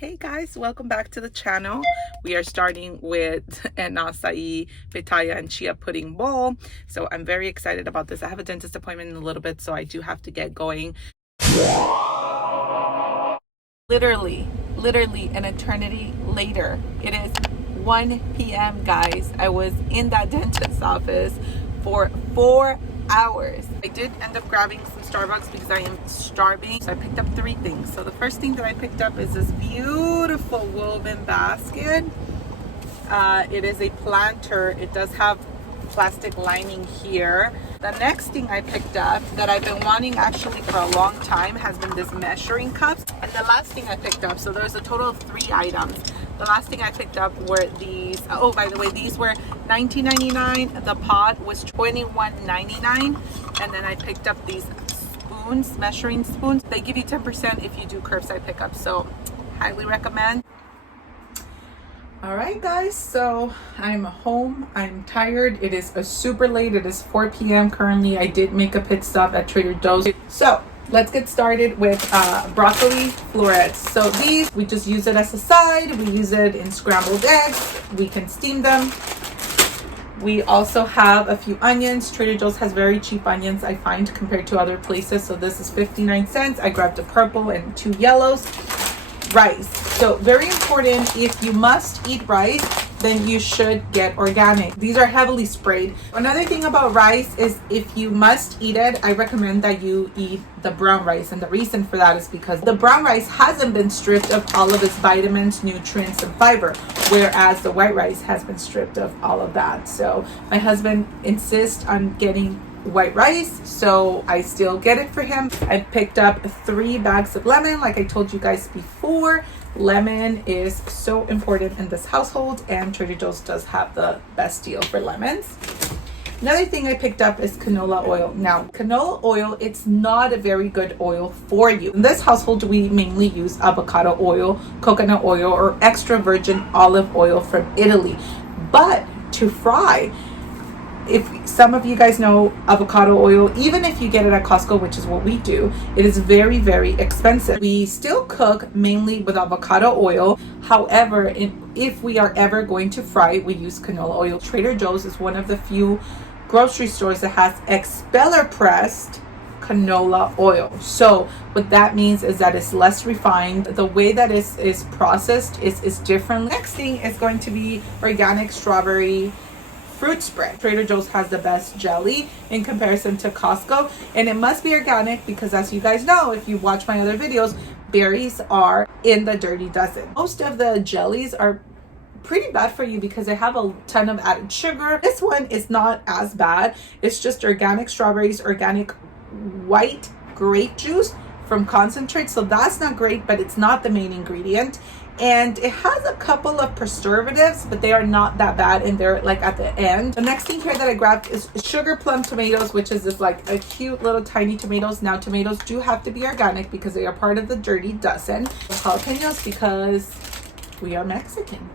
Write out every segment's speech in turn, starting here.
Hey guys, welcome back to the channel. We are starting with an acai, pitaya, and chia pudding bowl. So I'm very excited about this. I have a dentist appointment in a little bit, so I do have to get going. Literally an eternity later. It is 1 p.m. guys. I was in that dentist's office for 4 hours. I did end up grabbing some Starbucks because I am starving. So I picked up 3 things. So the first thing that I picked up is this beautiful woven basket. It is a planter. It does have plastic lining here. The next thing I picked up that I've been wanting actually for a long time has been this measuring cups. And the last thing I picked up, so there's a total of 3 items. The last thing I picked up were these. Oh, by the way, these were $19.99. The pot was $21.99. And then I picked up these spoons, measuring spoons. They give you 10% if you do curbside pickup. So highly recommend. All right guys, so I'm home. I'm tired. It is super late. It is 4 p.m. currently. I did make a pit stop at Trader Joe's. So let's get started with broccoli florets. So these, we just use it as a side. We use it in scrambled eggs. We can steam them. We also have a few onions. Trader Joe's has very cheap onions, I find, compared to other places. So this is 59 cents. I grabbed a purple and 2 yellows. Rice. So very important, if you must eat rice, then you should get organic. These are heavily sprayed. Another thing about rice is if you must eat it, I recommend that you eat the brown rice. And the reason for that is because the brown rice hasn't been stripped of all of its vitamins, nutrients, and fiber, whereas the white rice has been stripped of all of that. So my husband insists on getting white rice, so I still get it for him. I picked up 3 bags of lemon. Like I told you guys before, lemon is so important in this household, and Trader Joe's does have the best deal for lemons. Another thing I picked up is canola oil. Now, canola oil, it's not a very good oil for you. In this household, we mainly use avocado oil, coconut oil, or extra virgin olive oil from Italy. But to fry, if some of you guys know avocado oil, even if you get it at Costco, which is what we do, it is very, very expensive. We still cook mainly with avocado oil. However, if we are ever going to fry, we use canola oil. Trader Joe's is one of the few grocery stores that has expeller pressed canola oil. So what that means is that it's less refined. The way that is processed is different. Next thing is going to be organic strawberry fruit spread. Trader Joe's has the best jelly in comparison to Costco, and it must be organic because, as you guys know, if you watch my other videos, berries are in the dirty dozen. Most of the jellies are pretty bad for you because they have a ton of added sugar. This one is not as bad. It's just organic strawberries, organic white grape juice from concentrate, so that's not great, but it's not the main ingredient. And it has a couple of preservatives, but they are not that bad, and they're like at the end. The next thing here that I grabbed is sugar plum tomatoes, which is this like a cute little tiny tomatoes. Now tomatoes do have to be organic because they are part of the dirty dozen. Jalapenos because we are Mexican.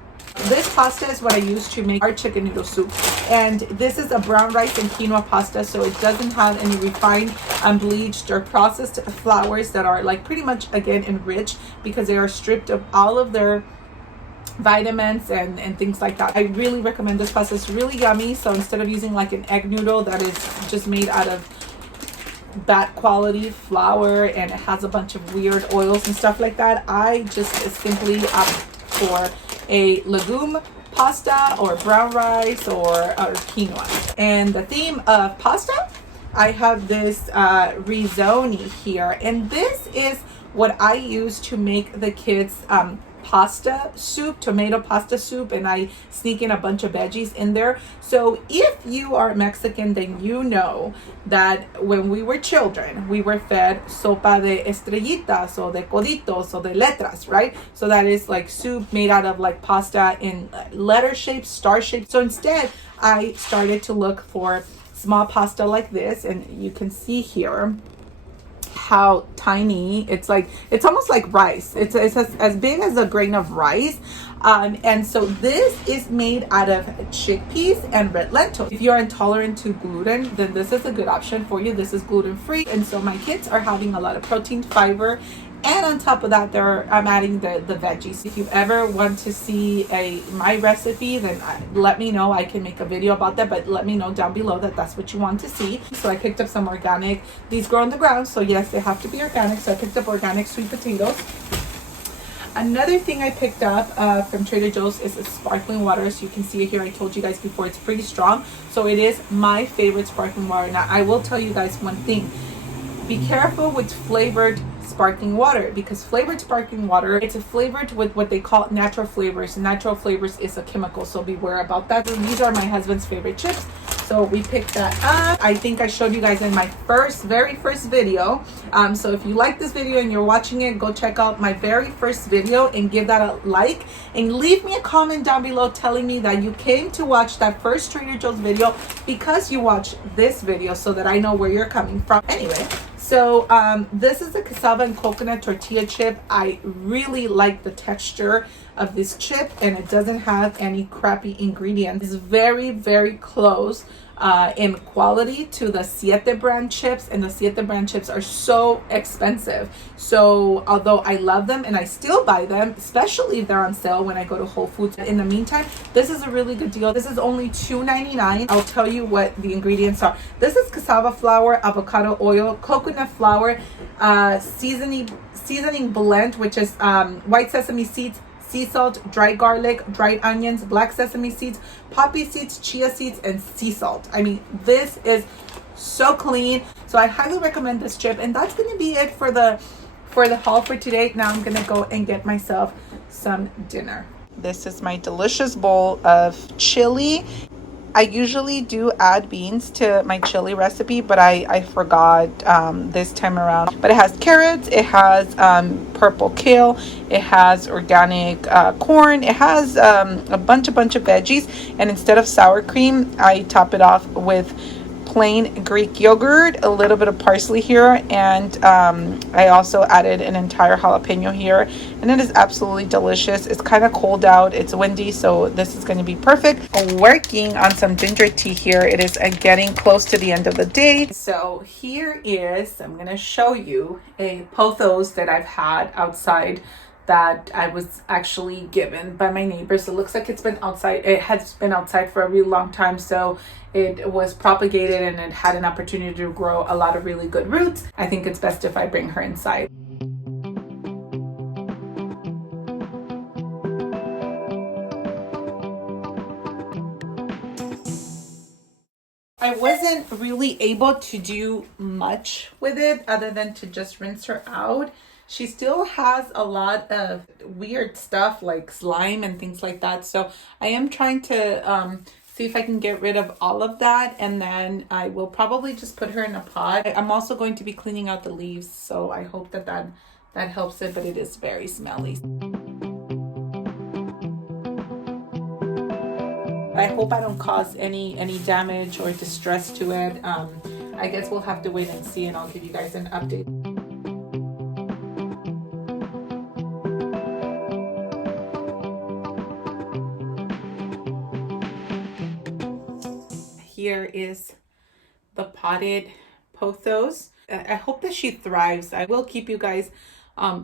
This pasta is what I use to make our chicken noodle soup, and this is a brown rice and quinoa pasta, so it doesn't have any refined, unbleached, or processed flours that are like pretty much again enriched because they are stripped of all of their vitamins and things like that. I really recommend this pasta. It's really yummy. So instead of using like an egg noodle that is just made out of bad quality flour and it has a bunch of weird oils and stuff like that, I just simply opt for a legume pasta or brown rice or quinoa. And the theme of pasta, I have this risotto here, and this is what I use to make the kids pasta soup, tomato pasta soup, and I sneak in a bunch of veggies in there. So if you are Mexican, then you know that when we were children, we were fed sopa de estrellitas or de coditos or de letras, right? So that is like soup made out of like pasta in letter shape, star shape. So instead, I started to look for small pasta like this, and you can see here how tiny it's like. It's almost like rice. It's as big as a grain of rice, and so this is made out of chickpeas and red lentils. If you're intolerant to gluten, then this is a good option for you. This is gluten free, and so my kids are having a lot of protein, fiber, And on top of that, I'm adding the veggies. If you ever want to see my recipe, then let me know. I can make a video about that, but let me know down below that that's what you want to see. So I picked up some organic. These grow on the ground, so yes, they have to be organic. So I picked up organic sweet potatoes. Another thing I picked up from Trader Joe's is a sparkling water. So you can see it here. I told you guys before, it's pretty strong. So it is my favorite sparkling water. Now, I will tell you guys one thing. Be careful with flavored sparkling water, because flavored sparkling water, it's flavored with what they call natural flavors. Natural flavors is a chemical, so beware about that. These are my husband's favorite chips, so we picked that up. I think I showed you guys in my very first video. So if you like this video and you're watching it, go check out my very first video and give that a like, and leave me a comment down below telling me that you came to watch that first Trader Joe's video because you watched this video, so that I know where you're coming from. Anyway, so this is a cassava and coconut tortilla chip. I really like the texture of this chip, and it doesn't have any crappy ingredients. It's very close in quality to the Siete brand chips, and the Siete brand chips are so expensive. So although I love them and I still buy them, especially if they're on sale when I go to Whole Foods, in the meantime, this is a really good deal. This is only $2.99. I'll tell you what the ingredients are. This is cassava flour, avocado oil, coconut flour, seasoning blend, which is white sesame seeds, sea salt, dried garlic, dried onions, black sesame seeds, poppy seeds, chia seeds, and sea salt. I mean, this is so clean. So I highly recommend this chip. And that's going to be it for the haul for today. Now I'm going to go and get myself some dinner. This is my delicious bowl of chili. I usually do add beans to my chili recipe, but I forgot this time around. But it has carrots, it has purple kale, it has organic corn, it has a bunch of veggies, and instead of sour cream, I top it off with plain Greek yogurt, a little bit of parsley here, and I also added an entire jalapeno here, and it is absolutely delicious. It's kind of cold out, it's windy, so this is going to be perfect. Working on some ginger tea here. It is getting close to the end of the day. So here is, I'm going to show you a pothos that I've had outside that I was actually given by my neighbors. It looks like it's been outside. It has been outside for a really long time, so it was propagated and it had an opportunity to grow a lot of really good roots. I think it's best if I bring her inside. I wasn't really able to do much with it other than to just rinse her out. She still has a lot of weird stuff like slime and things like that. So I am trying to see if I can get rid of all of that. And then I will probably just put her in a pot. I'm also going to be cleaning out the leaves. So I hope that helps it, but it is very smelly. I hope I don't cause any damage or distress to it. I guess we'll have to wait and see, and I'll give you guys an update. Here is the potted pothos. I hope that she thrives. I will keep you guys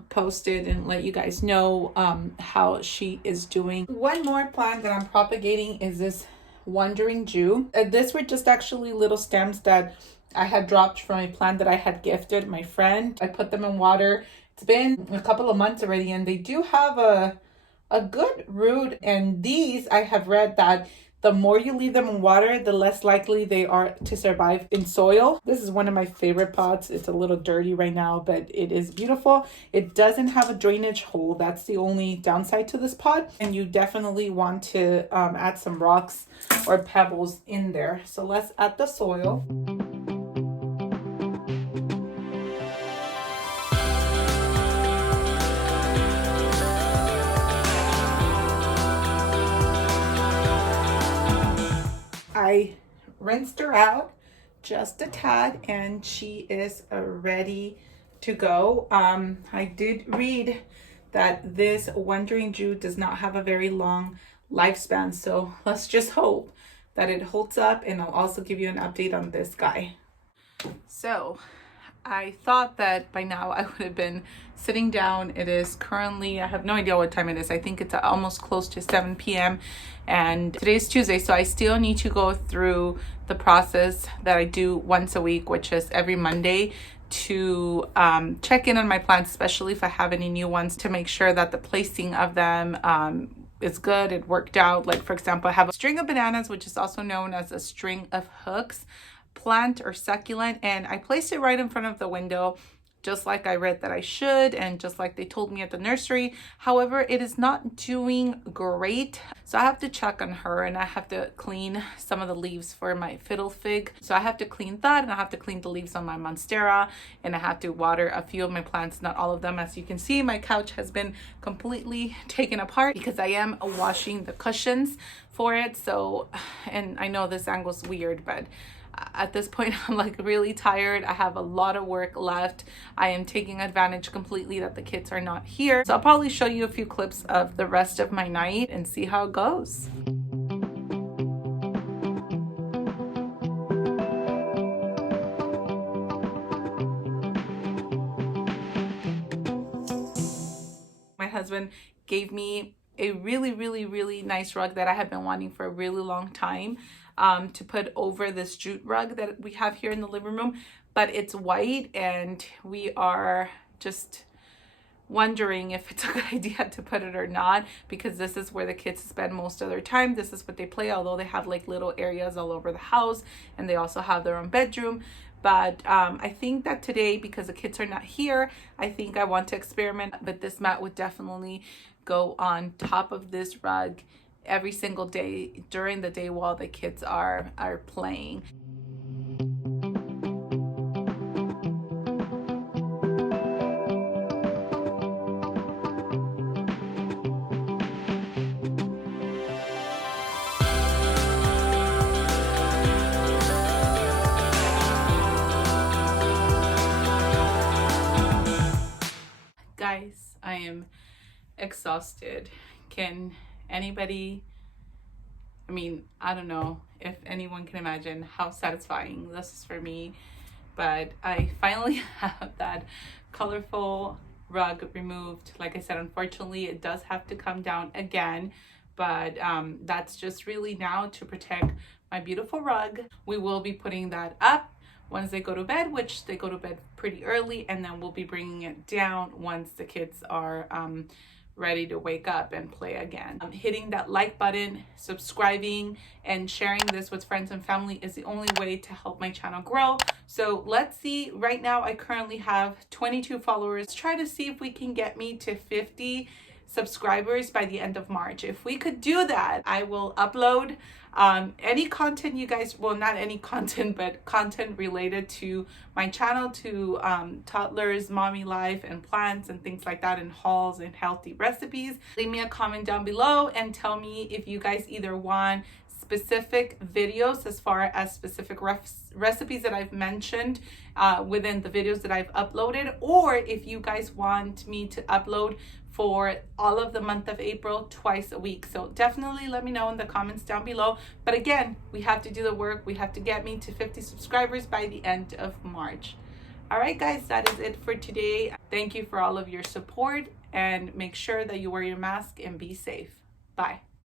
posted and let you guys know how she is doing. One more plant that I'm propagating is this Wandering Jew. This were just actually little stems that I had dropped from a plant that I had gifted my friend. I put them in water. It's been a couple of months already, and they do have a good root. And these, I have read that the more you leave them in water, the less likely they are to survive in soil. This is one of my favorite pots. It's a little dirty right now, but it is beautiful. It doesn't have a drainage hole. That's the only downside to this pot. And you definitely want to add some rocks or pebbles in there. So let's add the soil. I rinsed her out just a tad and she is ready to go. I did read that this Wandering Jew does not have a very long lifespan, so let's just hope that it holds up, and I'll also give you an update on this guy. So I thought that by now I would have been sitting down. It is currently, I have no idea what time it is. I think it's almost close to 7 p.m. and today's Tuesday, so I still need to go through the process that I do once a week, which is every Monday, to check in on my plants, especially if I have any new ones, to make sure that the placing of them is good, it worked out. Like, for example, I have a string of bananas, which is also known as a string of hooks plant or succulent, and I placed it right in front of the window, just like I read that I should, and just like they told me at the nursery. However, it is not doing great, so I have to check on her, and I have to clean some of the leaves for my fiddle fig. So I have to clean that, and I have to clean the leaves on my monstera, and I have to water a few of my plants, not all of them. As you can see, my couch has been completely taken apart because I am washing the cushions for it. So, and I know this angle's weird, but at this point I'm like really tired. I have a lot of work left. I am taking advantage completely that the kids are not here. So I'll probably show you a few clips of the rest of my night and see how it goes. My husband gave me a really nice rug that I have been wanting for a really long time, to put over this jute rug that we have here in the living room, but it's white, and we are just wondering if it's a good idea to put it or not, because this is where the kids spend most of their time. This is what they play, although they have like little areas all over the house, and they also have their own bedroom. But I think that today, because the kids are not here, I think I want to experiment. But this mat would definitely go on top of this rug every single day during the day while the kids are playing. Guys, I am exhausted. Can anybody, I mean, I don't know if anyone can imagine how satisfying this is for me, but I finally have that colorful rug removed. Like I said, unfortunately, it does have to come down again, but that's just really now to protect my beautiful rug. We will be putting that up once they go to bed, which they go to bed pretty early, and then we'll be bringing it down once the kids are ready to wake up and play again. Hitting that like button, subscribing, and sharing this with friends and family is the only way to help my channel grow. So let's see, right now I currently have 22 followers. Let's try to see if we can get me to 50 subscribers by the end of March. If we could do that, I will upload any content you guys, well, not any content, but content related to my channel, to toddlers, mommy life, and plants and things like that, and hauls and healthy recipes. Leave me a comment down below and tell me if you guys either want specific videos as far as specific recipes that I've mentioned within the videos that I've uploaded, or if you guys want me to upload for all of the month of April twice a week. So definitely let me know in the comments down below. But again, we have to do the work. We have to get me to 50 subscribers by the end of March. All right, guys, that is it for today. Thank you for all of your support, and make sure that you wear your mask and be safe. Bye.